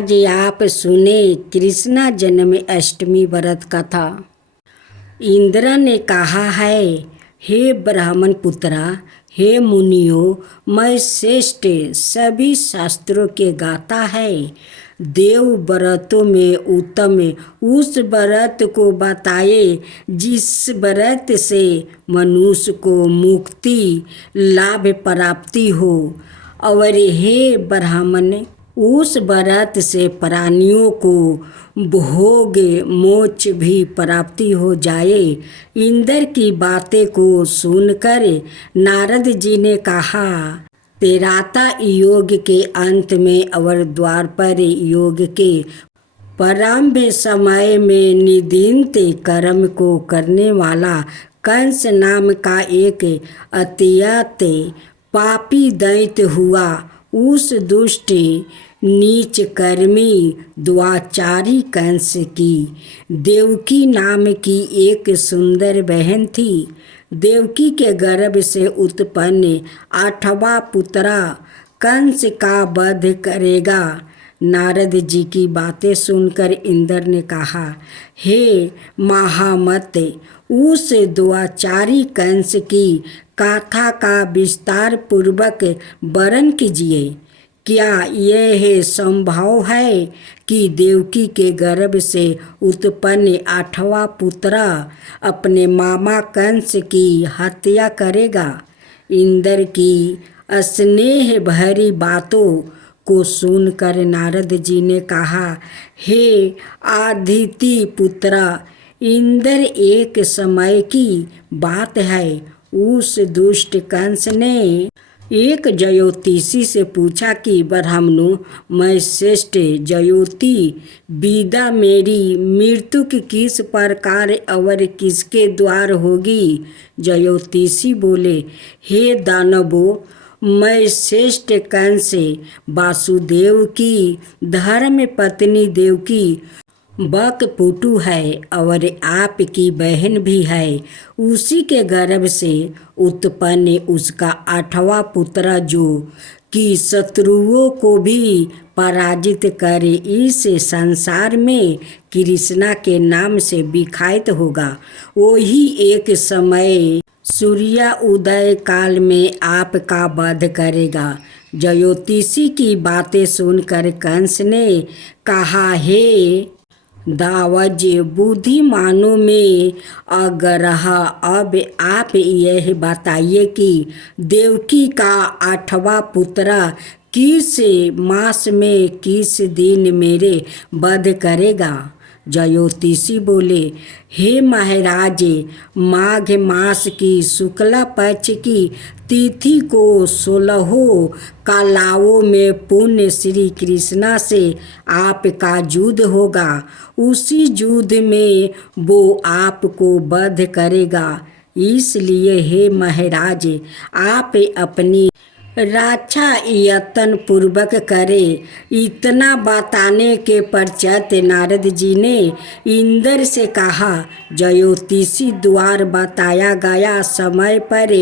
आज आप सुने कृष्णा जन्म अष्टमी व्रत कथा। इंद्र ने कहा है, हे ब्राह्मण पुत्रा, हे मुनियों, मैं श्रेष्ठ सभी शास्त्रों के गाता है। देव व्रतों में उत्तम उस व्रत को बताए जिस व्रत से मनुष्य को मुक्ति लाभ प्राप्ति हो। और हे ब्राह्मण, उस व्रत से प्राणियों को भोग मोक्ष भी प्राप्ति हो जाए। इंद्र की बातें को सुनकर नारद जी ने कहा, तेराता योग के अंत में और द्वापर योग के प्रारंभ समय में निदिनत कर्म को करने वाला कंस नाम का एक अत्यंत पापी दैत्य हुआ। उस दुष्ट नीच कर्मी द्वाचारी कंस की देवकी नाम की एक सुंदर बहन थी। देवकी के गर्भ से उत्पन्न 8वां पुत्र कंस का वध करेगा। नारद जी की बातें सुनकर इंद्र ने कहा, हे महामत, उस द्वाचारी कंस की गाथा का विस्तार पूर्वक वर्णन कीजिए। क्या यह संभव है कि देवकी के गर्भ से उत्पन्न 8वां पुत्र अपने मामा कंस की हत्या करेगा? इंद्र की स्नेह भरी बातों को सुनकर नारद जी ने कहा, हे आदिति पुत्र, इंद्र, एक समय की बात है, उस दुष्ट कंस ने एक ज्योतिषी से पूछा कि ब्राह्मणों, मैं श्रेष्ठ ज्योति विद्या मेरी मृत्यु की किस प्रकार और किसके द्वार होगी? ज्योतिषी बोले, हे दानवों, मैं श्रेष्ठ कंस वासुदेव की धर्म पत्नी देवकी बकपुटु है और आपकी बहन भी है। उसी के गर्भ से उत्पन्न उसका 8वां पुत्र जो कि शत्रुओं को भी पराजित करे इस संसार में कृष्णा के नाम से विख्यात होगा। वही एक समय सूर्य उदय काल में आपका वध करेगा। ज्योतिषी की बातें सुनकर कंस ने कहा, हे दावज बुद्धिमानों में अग्रह, अब आप यह बताइए कि देवकी का 8वां पुत्र किस मास में किस दिन मेरे वध करेगा? ज्योतिषी बोले, हे महाराज, माघ मास की शुक्ला पक्ष की तिथि को 16 कालाओं में पुण्य श्री कृष्णा से आपका युद्ध होगा। उसी युद्ध में वो आपको वध करेगा। इसलिए हे महाराज, आप अपनी रक्षा यत्न पूर्वक करे। इतना बताने के पश्चात नारद जी ने इंद्र से कहा, ज्योतिषी द्वारा बताया गया समय पर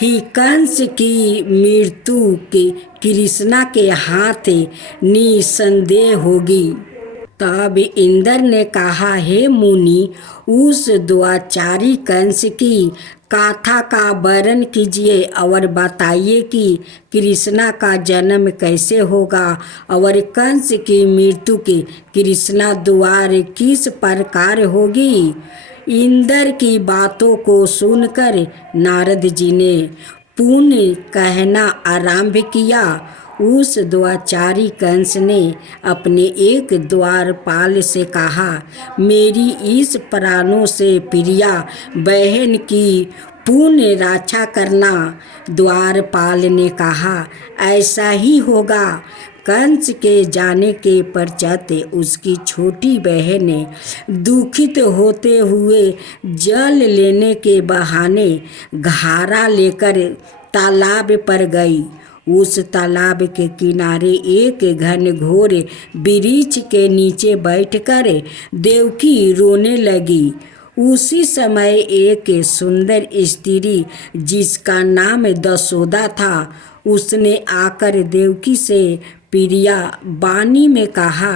ही कंस की मृत्यु के कृष्णा के हाथ निसंदेह होगी। तब इंद्र ने कहा, हे मुनि, उस द्वाचारी कंस की गाथा का वर्णन कीजिए और बताइए कि कृष्णा का जन्म कैसे होगा और कंस की मृत्यु के कृष्णा द्वार किस प्रकार होगी। इंद्र की बातों को सुनकर नारद जी ने पुनः कहना आरंभ किया। उस द्वाचारी कंस ने अपने एक द्वारपाल से कहा, मेरी इस प्राणों से प्रिया बहन की पुण्य रक्षा करना। द्वारपाल ने कहा, ऐसा ही होगा। कंस के जाने के पश्चात उसकी छोटी बहन दुखित होते हुए जल लेने के बहाने घारा लेकर तालाब पर गई। उस तालाब के किनारे एक घनघोर वृक्ष के नीचे बैठकर देवकी रोने लगी। उसी समय एक सुंदर स्त्री जिसका नाम दशोदा था, उसने आकर देवकी से प्रिया वाणी में कहा,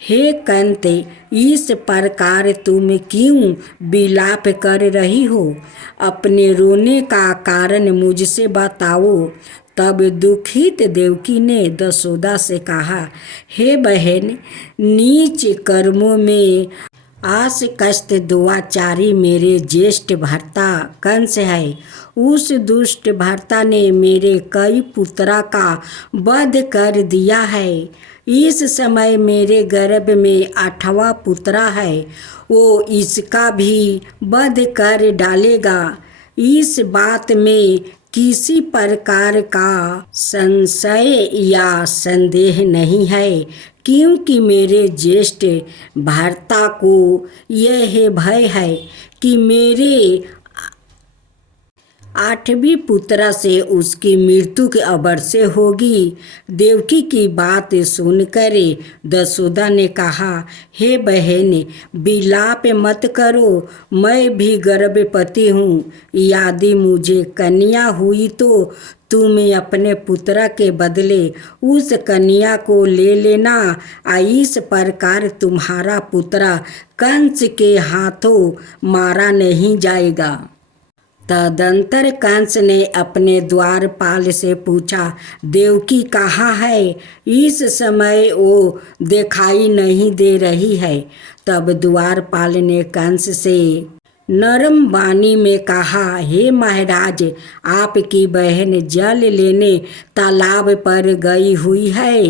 हे कंत, इस प्रकार तुम क्यों विलाप कर रही हो? अपने रोने का कारण मुझसे बताओ। तब दुखित देवकी ने यशोदा से कहा, हे बहन, नीच कर्मों में आस कष्ट दुआचारी मेरे ज्येष्ठ भर्ता कंस है। उस दुष्ट भर्ता ने मेरे कई पुत्रा का वध कर दिया है। इस समय मेरे गर्भ में 8वां पुत्रा है, वो इसका भी वध कर डालेगा। इस बात में किसी प्रकार का संशय या संदेह नहीं है, क्योंकि मेरे ज्येष्ठ भर्ता को यह भय है कि मेरे 8वीं पुत्र से उसकी मृत्यु के अवश्य होगी। देवकी की बात सुनकर यशोदा ने कहा, हे बहन, विलाप मत करो, मैं भी गर्भवती हूँ। यदि मुझे कन्या हुई तो तुम अपने पुत्र के बदले उस कन्या को ले लेना। इस प्रकार तुम्हारा पुत्र कंस के हाथों मारा नहीं जाएगा। तदंतर कंस ने अपने द्वारपाल से पूछा, देवकी कहाँ है? इस समय वो दिखाई नहीं दे रही है। तब द्वारपाल ने कंस से नरम वाणी में कहा, हे महाराज, आपकी बहन जल लेने तालाब पर गई हुई है।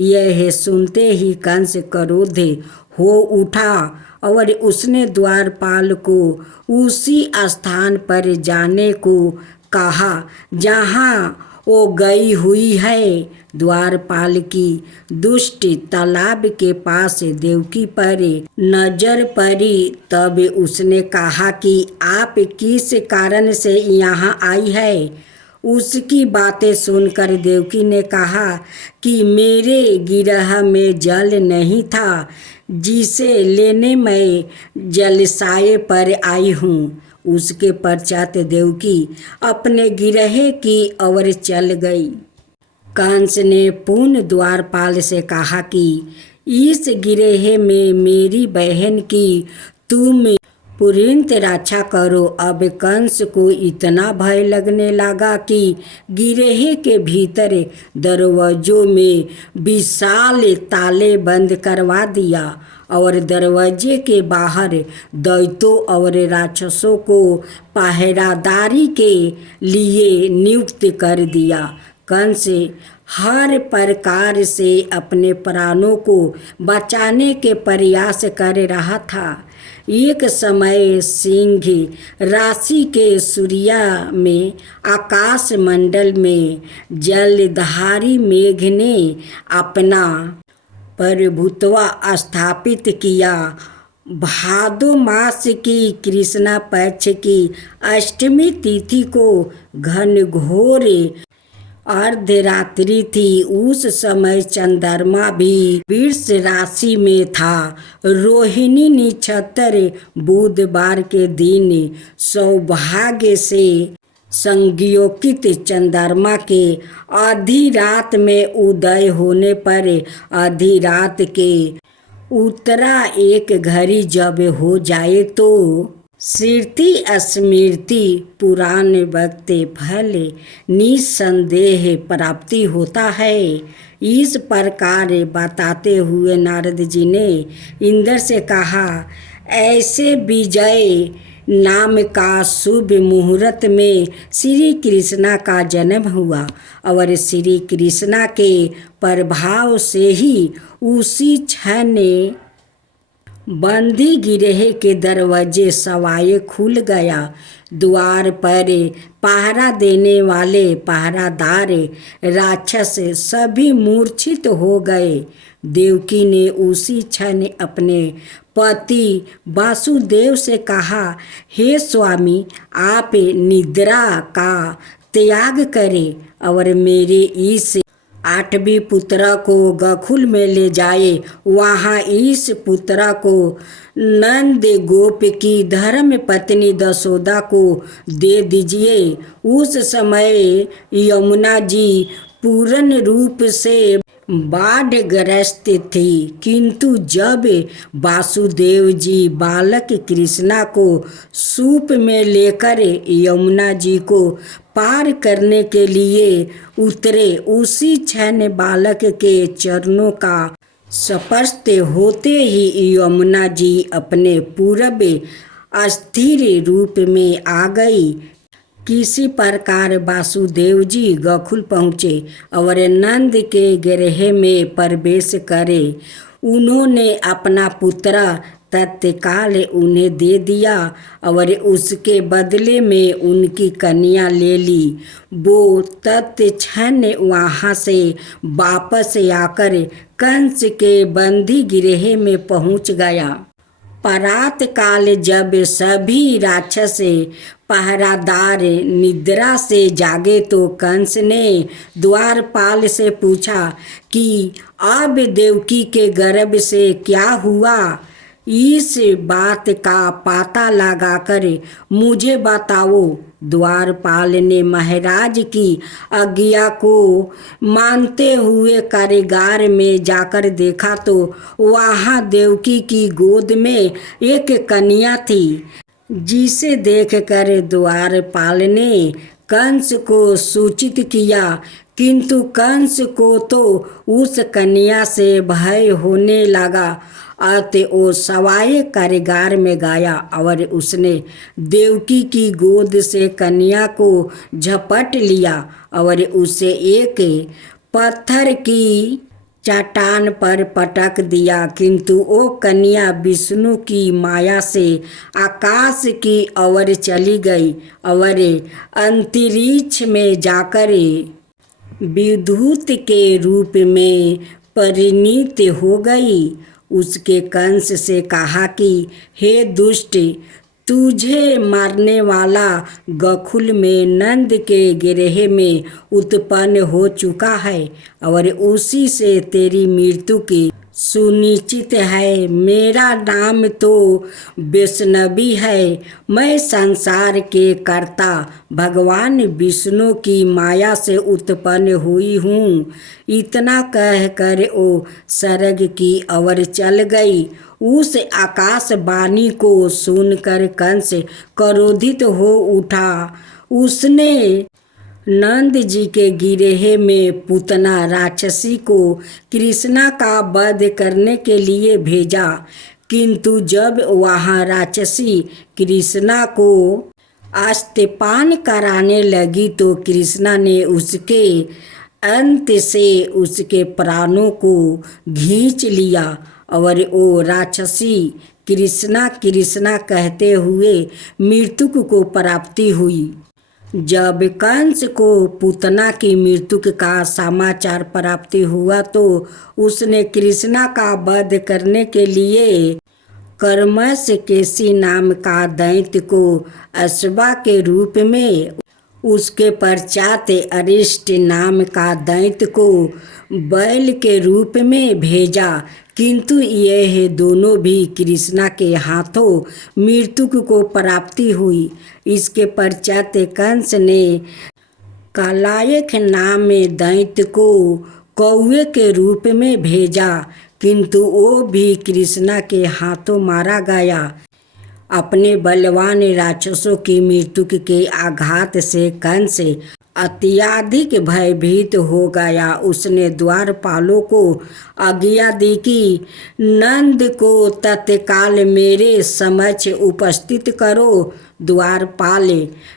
यह सुनते ही कंस क्रोधित हो उठा और उसने द्वारपाल को उसी स्थान पर जाने को कहा जहाँ वो गई हुई है। द्वारपाल की दृष्टि तालाब के पास देवकी पर नजर पड़ी। तब उसने कहा कि आप किस कारण से यहाँ आई है? उसकी बातें सुनकर देवकी ने कहा कि मेरे गिरह में जल नहीं था, जिसे लेने मैं जलाशय पर आई हूँ। उसके पश्चात देवकी अपने गिरह की ओर चल गई। कंस ने पुनः द्वारपाल से कहा कि इस गिरह में मेरी बहन की तुम तुरंत रक्षा करो। अब कंस को इतना भय लगने लगा कि गिरह के भीतर दरवाजों में विशाल ताले बंद करवा दिया और दरवाजे के बाहर दैत्यों और राक्षसों को पहरादारी के लिए नियुक्त कर दिया। कंस हर प्रकार से अपने प्राणों को बचाने के प्रयास कर रहा था। एक समय सिंह राशि के सूर्या में आकाश मंडल में जलधारी मेघ ने अपना प्रभुत्व स्थापित किया। भादो मास की कृष्णा पक्ष की अष्टमी तिथि को घनघोर अर्धरात्रि थी। उस समय चंद्रमा भी वृष राशि में था। रोहिणी नक्षत्र बुधवार के दिन सौभाग्य से संज्ञोकित चंद्रमा के आधी रात में उदय होने पर आधी रात के उत्तरा एक घड़ी जब हो जाए तो स्मृति स्मृति पुराण वक्त फल निसंदेह प्राप्ति होता है। इस प्रकार बताते हुए नारद जी ने इंद्र से कहा, ऐसे विजय नाम का शुभ मुहूर्त में श्री कृष्णा का जन्म हुआ और श्री कृष्णा के प्रभाव से ही उसी क्षण बंदी गिरह के दरवाजे सवाए खुल गया। द्वार पर पहरा देने वाले पहरादार राक्षस सभी मूर्छित हो गए। देवकी ने उसी क्षण अपने पति वासुदेव से कहा, हे स्वामी, आप निद्रा का त्याग करें और मेरे इस 8वीं पुत्र को गोकुल में ले जाए। वहाँ इस पुत्र को नंद गोप की धर्म पत्नी यशोदा को दे दीजिए। उस समय यमुना जी पूर्ण रूप से बाढ़ग्रस्त थी, किंतु जब वासुदेव जी बालक कृष्णा को सूप में लेकर यमुना जी को पार करने के लिए उतरे, उसी क्षण बालक के चरणों का स्पर्श होते ही यमुना जी अपने पूर्व अस्थिर रूप में आ गई। किसी प्रकार वासुदेव जी गोकुल पहुँचे और नंद के गृह में प्रवेश करे। उन्होंने अपना पुत्र तत्काल उन्हें दे दिया और उसके बदले में उनकी कन्या ले ली। वो तत्क्षण वहाँ से वापस आकर कंस के बंदी गृह में पहुँच गया। प्रात काल जब सभी राक्षस पहरादार निद्रा से जागे तो कंस ने द्वारपाल से पूछा कि अब देवकी के गर्भ से क्या हुआ। इस बात का पता लगाकर मुझे बताओ। द्वारपाल ने महाराज की आज्ञा को मानते हुए कारागार में जाकर देखा तो वहाँ देवकी की गोद में एक कन्या थी, जिसे देखकर द्वारपाल ने कंस को सूचित किया, किंतु कंस को तो उस कन्या से भय होने लगा। अतः वो सवाए कारागार में गया और उसने देवकी की गोद से कन्या को झपट लिया और उसे एक पत्थर की चट्टान पर पटक दिया। किंतु वो कन्या विष्णु की माया से आकाश की ओर चली गई और अंतरिक्ष में जाकर विद्युत के रूप में परिणित हो गई। उसके कंस से कहा कि हे दुष्ट, तुझे मारने वाला गोकुल में नंद के गृह में उत्पन्न हो चुका है और उसी से तेरी मृत्यु की सुनिश्चित है। मेरा नाम तो वैष्णवी है। मैं संसार के कर्ता भगवान विष्णु की माया से उत्पन्न हुई हूँ। इतना कहकर वो स्वर्ग की ओर चल गई। उस आकाशवाणी को सुनकर कंस क्रोधित हो उठा। उसने नंद जी के गृह में पूतना राक्षसी को कृष्णा का वध करने के लिए भेजा, किंतु जब वहाँ राक्षसी कृष्णा को स्तनपान कराने लगी तो कृष्णा ने उसके अंत से उसके प्राणों को खींच लिया और वो राक्षसी कृष्णा कृष्णा कहते हुए मृत्यु को प्राप्ति हुई। जब कंस को पूतना की मृत्यु का समाचार प्राप्ति हुआ तो उसने कृष्णा का वध करने के लिए कर्मश केसी नाम का दैत्य को अश्वा के रूप में, उसके पश्चात अरिष्ट नाम का दैत्य को बैल के रूप में भेजा, किंतु यह दोनों भी कृष्णा के हाथों मृत्यु को प्राप्ति हुई। इसके पश्चात कंस ने कालायक नाम दैत्य को कौवे के रूप में भेजा, किंतु वो भी कृष्णा के हाथों मारा गया। अपने बलवान राक्षसों की मृत्यु के आघात से कंस अत्यधिक भयभीत हो गया। उसने द्वारपालों को आज्ञा दी कि नंद को तत्काल मेरे समक्ष उपस्थित करो। द्वारपाल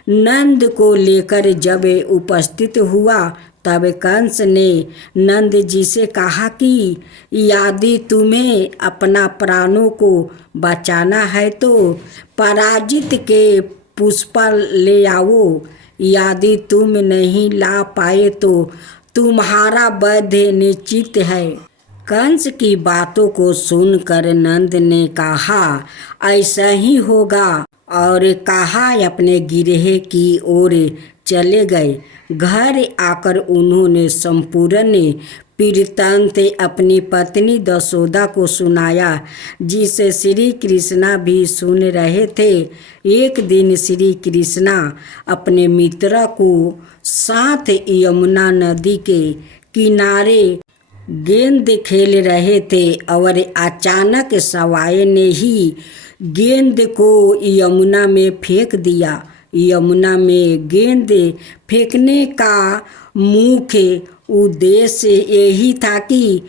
नंद को लेकर जब उपस्थित हुआ तब कंस ने नंद जी से कहा कि यदि तुम्हें अपना प्राणों को बचाना है तो पराजित के पुष्प ले आओ। यदि तुम नहीं ला पाए तो तुम्हारा वध निश्चित है। कंस की बातों को सुनकर नंद ने कहा ऐसा ही होगा और कहा अपने गृह की ओर चले गए। घर आकर उन्होंने संपूर्ण वृत्तांत अपनी पत्नी दशोदा को सुनाया, जिसे श्री कृष्णा भी सुन रहे थे। एक दिन श्री कृष्णा अपने मित्र को साथ यमुना नदी के किनारे गेंद खेल रहे थे और अचानक सवाए ने ही गेंद को यमुना में फेंक दिया। यमुना में गेंद फेंकने का मुख्य उद्देश्य यही था कि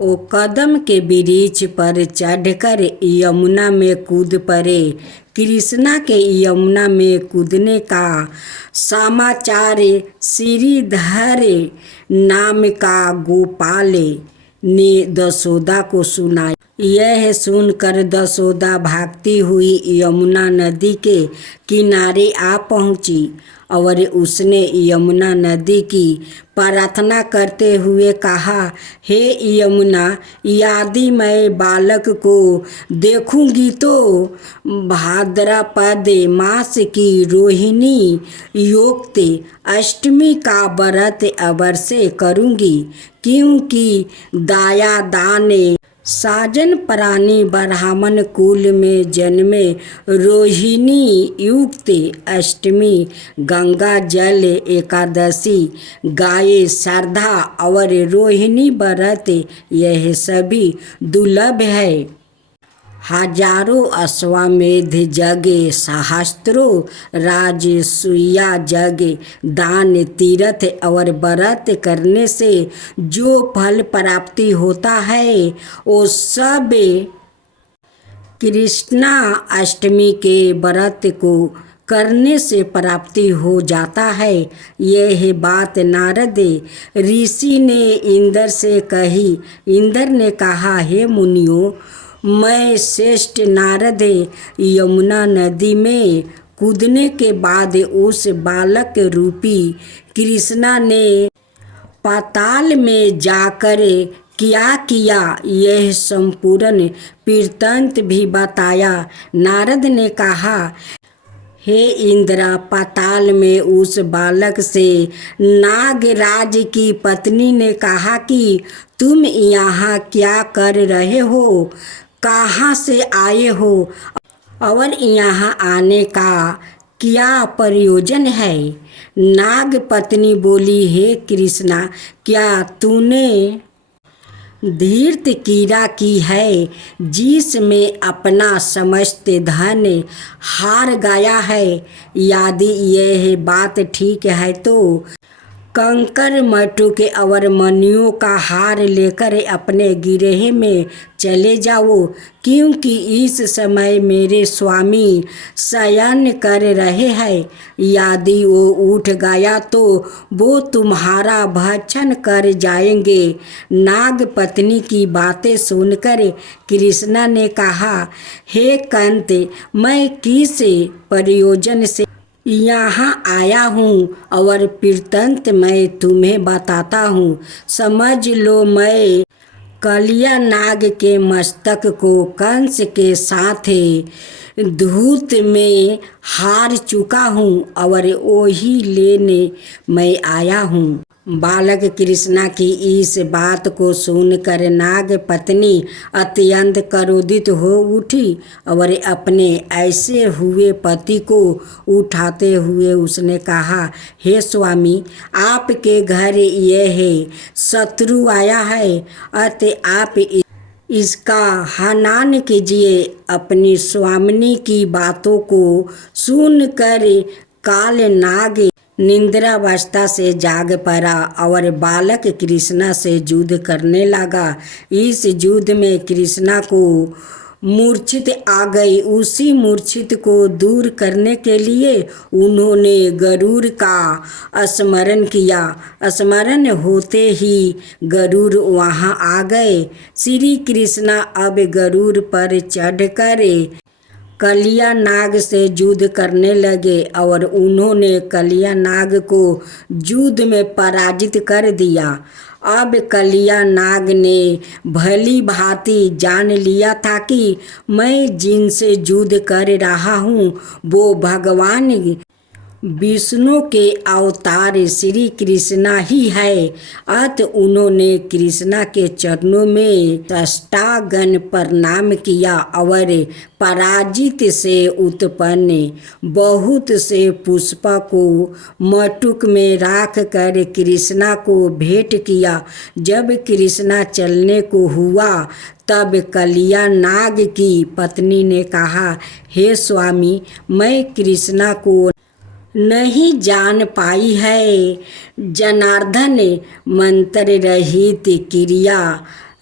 वो कदम के वृक्ष पर चढ़कर यमुना में कूद पड़े। कृष्णा के यमुना में कूदने का समाचार श्रीधर नाम का गोपाल ने दशोदा को सुनाया। यह सुनकर दशोदा भागती हुई यमुना नदी के किनारे आ पहुंची और उसने यमुना नदी की प्रार्थना करते हुए कहा, हे यमुना, यदि मैं बालक को देखूंगी तो भाद्रपद मास की रोहिणी युक्त अष्टमी का व्रत अवश्य करूंगी, क्योंकि दया दान साजन प्राणी ब्राह्मण कुल में जन्मे रोहिणी युक्त अष्टमी, गंगा जल एकादशी, गाय श्रद्धा और रोहिणी व्रत यह सभी दुर्लभ है। हजारों अश्वमेध यज्ञ, सहस्त्रों राजसूया यज्ञ, दान तीर्थ और व्रत करने से जो फल प्राप्ति होता है वो सब कृष्णा अष्टमी के व्रत को करने से प्राप्ति हो जाता है। यह बात नारद ऋषि ने इंद्र से कही। इंद्र ने कहा, हे मुनियों, मैं श्रेष्ठ नारद यमुना नदी में कूदने के बाद उस बालक रूपी कृष्णा ने पाताल में जाकर क्या किया यह संपूर्ण वृत्तांत भी बताया। नारद ने कहा, हे इंद्र, पाताल में उस बालक से नागराज की पत्नी ने कहा कि तुम यहाँ क्या कर रहे हो, कहाँ से आए हो और यहाँ आने का क्या प्रयोजन है। नाग पत्नी बोली, हे कृष्णा, क्या तूने धीर्त कीड़ा की है जिसमें अपना समस्त धन हार गया है। यदि यह बात ठीक है तो कंकर मटुक और मणियों का हार लेकर अपने गिरह में चले जाओ, क्योंकि इस समय मेरे स्वामी शयन कर रहे हैं। यदि वो उठ गया तो वो तुम्हारा भक्षण कर जाएंगे। नाग पत्नी की बातें सुनकर कृष्णा ने कहा, हे कंत, मैं किस प्रयोजन से यहाँ आया हूँ और वृत्तांत मैं तुम्हें बताता हूँ। समझ लो, मैं कलिया नाग के मस्तक को कंस के साथ धूत में हार चुका हूँ और वही लेने मैं आया हूँ। बालक कृष्णा की इस बात को सुनकर नाग पत्नी अत्यंत क्रोधित हो उठी और अपने ऐसे हुए पति को उठाते हुए उसने कहा, हे स्वामी, आपके घर यह शत्रु आया है, अतः आप इसका हनन कीजिए। अपनी स्वामिनी की बातों को सुनकर काल नाग निद्रावस्था से जाग पड़ा और बालक कृष्णा से युद्ध करने लगा। इस युद्ध में कृष्णा को मूर्छित आ गई। उसी मूर्छित को दूर करने के लिए उन्होंने गरुड़ का स्मरण किया। स्मरण होते ही गरुड़ वहाँ आ गए। श्री कृष्णा अब गरुड़ पर चढ़कर कलिया नाग से युद्ध करने लगे और उन्होंने कलिया नाग को युद्ध में पराजित कर दिया। अब कलिया नाग ने भली भांति जान लिया था कि मैं जिनसे युद्ध कर रहा हूँ वो भगवान विष्णु के अवतार श्री कृष्णा ही है। अत उन्होंने कृष्णा के चरणों में साष्टांग प्रणाम किया और पराजित से उत्पन्न बहुत से पुष्प को मटुक में राख कर कृष्णा को भेंट किया। जब कृष्णा चलने को हुआ तब कलिया नाग की पत्नी ने कहा, हे स्वामी, मैं कृष्णा को नहीं जान पाई है। जनार्दन, मंत्र रहित, क्रिया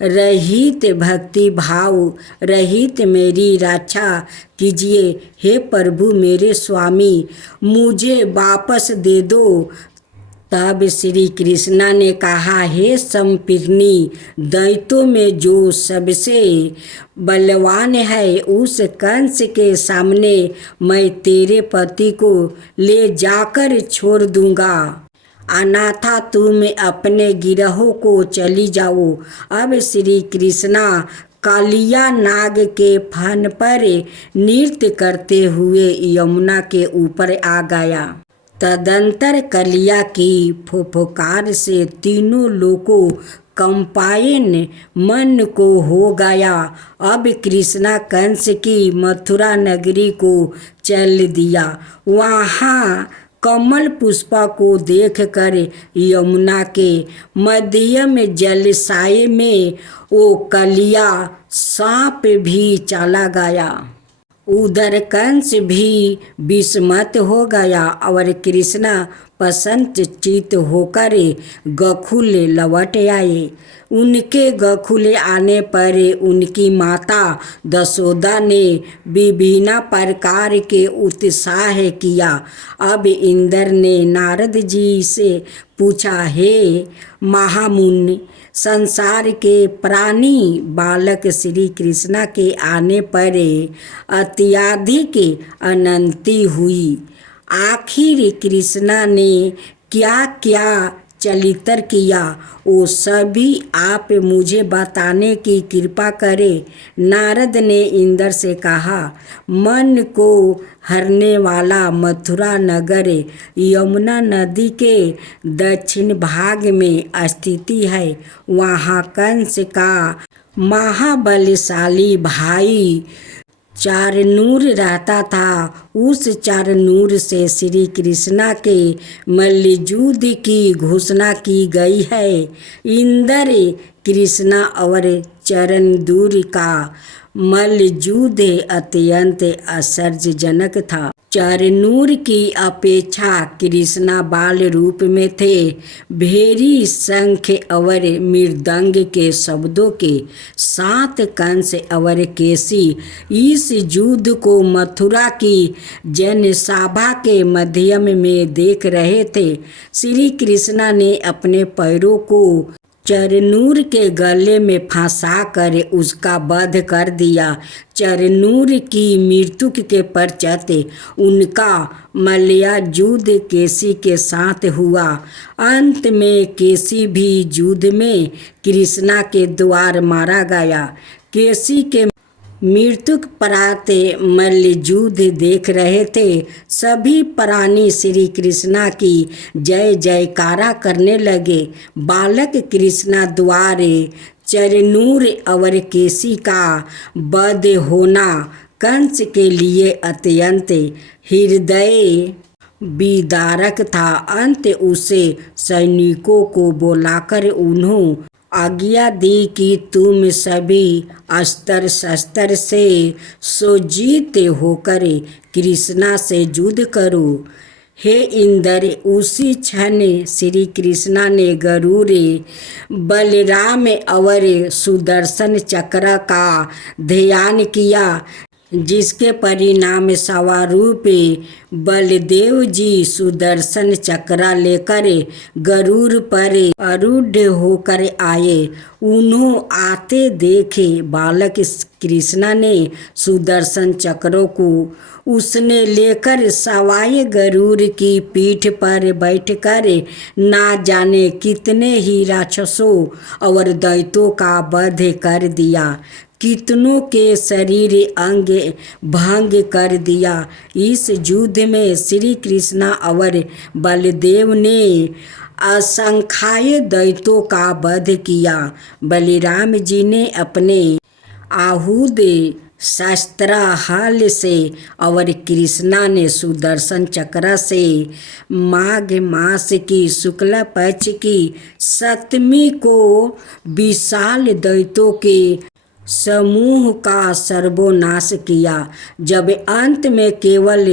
रहित, भक्ति भाव रहित मेरी रक्षा कीजिए। हे प्रभु मेरे स्वामी, मुझे वापस दे दो। तब श्री कृष्णा ने कहा, हे संपन्नी, दैत्यों में जो सबसे बलवान है उस कंस के सामने मैं तेरे पति को ले जाकर छोड़ दूंगा। अनाथा तुम अपने गिरोह को चली जाओ। अब श्री कृष्णा कालिया नाग के फन पर नृत्य करते हुए यमुना के ऊपर आ गया। तदंतर कलिया की फुफकार से तीनों लोगों कंपायन मन को हो गया। अब कृष्णा कंस की मथुरा नगरी को चल दिया। वहाँ कमल पुष्पा को देखकर यमुना के मध्यम जलाशय में वो कलिया सांप भी चला गया। उधर कंस भी विस्मित हो गया और कृष्णा प्रसन्न चित्त होकर गोकुल लौट आए। उनके गोकुल आने पर उनकी माता यशोदा ने विभिन्न प्रकार के उत्साह किया। अब इंद्र ने नारद जी से पूछा, हे महामुनि, संसार के प्राणी बालक श्री कृष्णा के आने पर अत्यधिक अनंती हुई। आखिर कृष्णा ने क्या क्या चरित्र किया, वो सभी आप मुझे बताने की कृपा करें। नारद ने इंद्र से कहा, मन को हरने वाला मथुरा नगर यमुना नदी के दक्षिण भाग में स्थित है। वहाँ कंस का महाबलशाली भाई चारनूर रहता था। उस चारनूर से श्री कृष्णा के मल्लयुद्ध की घोषणा की गई है। इंद्र, कृष्णा और चारनूर का मल्लयुद्ध अत्यंत आश्चर्यजनक था। चारनूर की अपेक्षा कृष्णा बाल रूप में थे। भेरी, शंख और मृदंग के शब्दों के साथ कंस और केसी इस युद्ध को मथुरा की जनसभा के माध्यम में देख रहे थे। श्री कृष्णा ने अपने पैरों को चारनूर के गले में फंसाकर उसका वध कर दिया। चारनूर की मृत्यु के पश्चात उनका मल्लयुद्ध केसी के साथ हुआ। अंत में केसी भी युद्ध में कृष्णा के द्वारा मारा गया। केसी के मृत्यु परात मल्लयुद्ध देख रहे थे। सभी प्राणी श्री कृष्णा की जय जयकारा करने लगे। बालक कृष्णा द्वारा चारनूर और केसी का वध होना कंस के लिए अत्यंत हृदय विदारक था। अंत उसे सैनिकों को बुलाकर उन्होंने आज्ञा दी कि तुम सभी अस्त्र शस्त्र से सुसज्जित होकर कृष्णा से युद्ध करो। हे इंद्र, उसी क्षण श्री कृष्णा ने गरुड़, बलराम और सुदर्शन चक्र का ध्यान किया, जिसके परिणाम स्वरूप बलदेव जी सुदर्शन चक्र लेकर गरुड़ पर आरूढ़ होकर आए। उन्होंने आते देखे बालक कृष्णा ने सुदर्शन चक्रों को उसने लेकर सवाए गरुड़ की पीठ पर बैठकर ना जाने कितने ही राक्षसों और दैत्यों का वध कर दिया। कितनों के शरीर अंग भंग कर दिया। इस युद्ध में श्री कृष्ण और बलदेव ने असंख्य दैत्यों का वध किया। बलिराम जी ने अपने आयुध शस्त्र हल से और कृष्णा ने सुदर्शन चक्र से माघ मास की शुक्ल पक्ष की सप्तमी को विशाल दैत्यों के समूह का सर्वनाश किया। जब अंत में केवल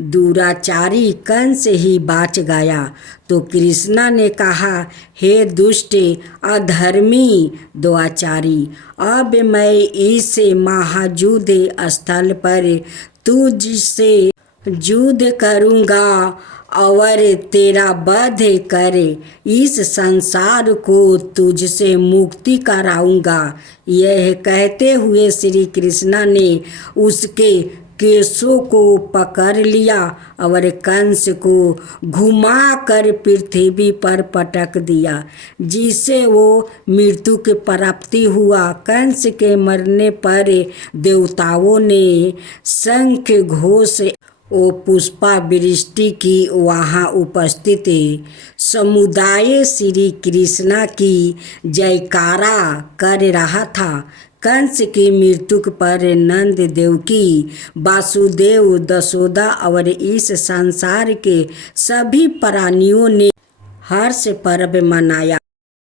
दुराचारी कंस ही बच गया तो कृष्णा ने कहा, हे दुष्ट अधर्मी दुराचारी, अब मैं इस महायुद्ध स्थल पर तुझसे युद्ध करूँगा और तेरा वध कर इस संसार को तुझसे मुक्ति कराऊंगा। यह कहते हुए श्री कृष्णा ने उसके केशों को पकड़ लिया और कंस को घुमाकर पृथ्वी पर पटक दिया, जिससे वो मृत्यु की प्राप्ति हुआ। कंस के मरने पर देवताओं ने शंख घोष ओ पुष्पावृष्टि की। वहाँ उपस्थित समुदाय श्री कृष्णा की जयकारा कर रहा था। कंस की मृत्यु पर नंद देवकी, वासुदेव, दशोदा और इस संसार के सभी प्राणियों ने हर्ष पर्व मनाया।